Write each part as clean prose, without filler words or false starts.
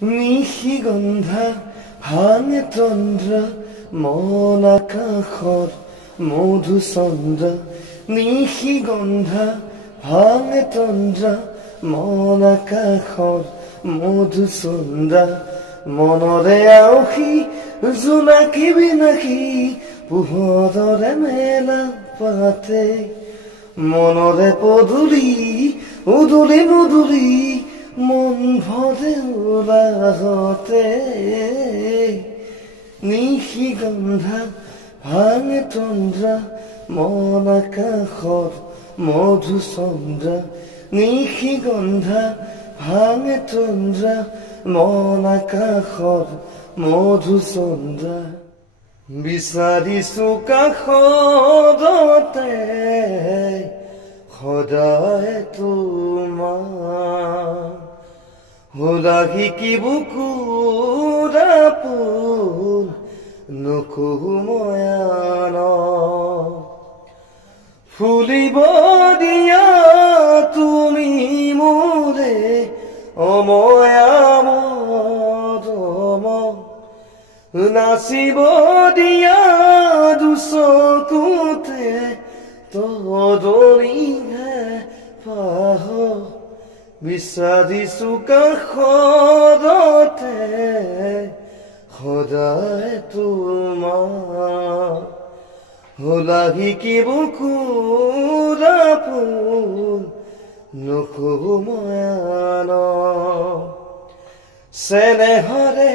নিশিগন্ধা ভাঙে তন্দ্ৰ মন আকাশৰ মধুচন্দ্ৰ নিশিগন্ধা ভাঙে তন্দ্ৰ মন আকাশৰ মধুচন্দ্ৰ মনৰে আউসী জোনাকী বিনাকী পোহৰৰে মেলা পাতে মনৰে পদূলি উদুলি মুদুলি মন ভৰে ওলাহতে নিশিগন্ধা ভাঙে তন্দ্ৰ মন আকাশৰ মধুচন্দ্ৰ নিশিগন্ধা ভাঙে তন্দ্ৰ মন আকাশৰ মধুচন্দ্ৰ বিচাৰিছো কাষতে সদায় তোমাৰ হোলাহি কি বুকুৰা পোন নকুময়ান ফুলিব দিয়া তুমি মোৰে অময়ামদম নাচিব দিয়া দুচকুতে তদনিহে পাহ বিচাৰিছো কাষতে সদায় তোমাৰ হোলাহি কি বুকুৰা পোন নকুময়ান চেনেহৰে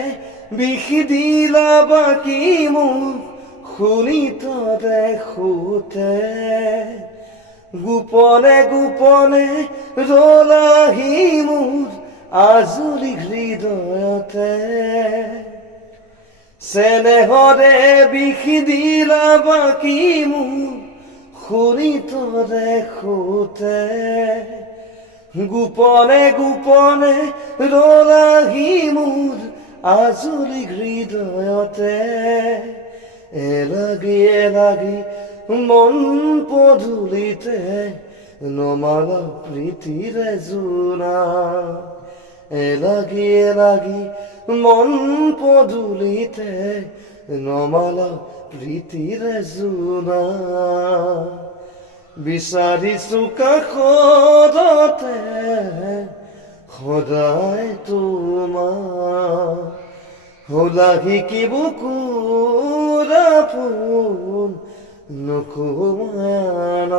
বিষ দিলা বাকী মোক শুনি দেখোতে গোপনে গোপনে ৰলাহি মোৰ আজলি হৃদয়তে চেনেহৰে বিষ দিলা বাকী মোক শুনি দেখোতে গোপনে গোপনে ৰলাহি মোৰ আজলি হৃদয়তে এলাগি মন পদূলিতে নমালা প্ৰীতিৰে জোনা এলাগি মন পদূলিতে নমালা প্ৰীতিৰে জোনা বিচাৰিছো কাষতে সদায় তোমাৰ হোলাহি কি বুকুৰা পোন নকুময়ান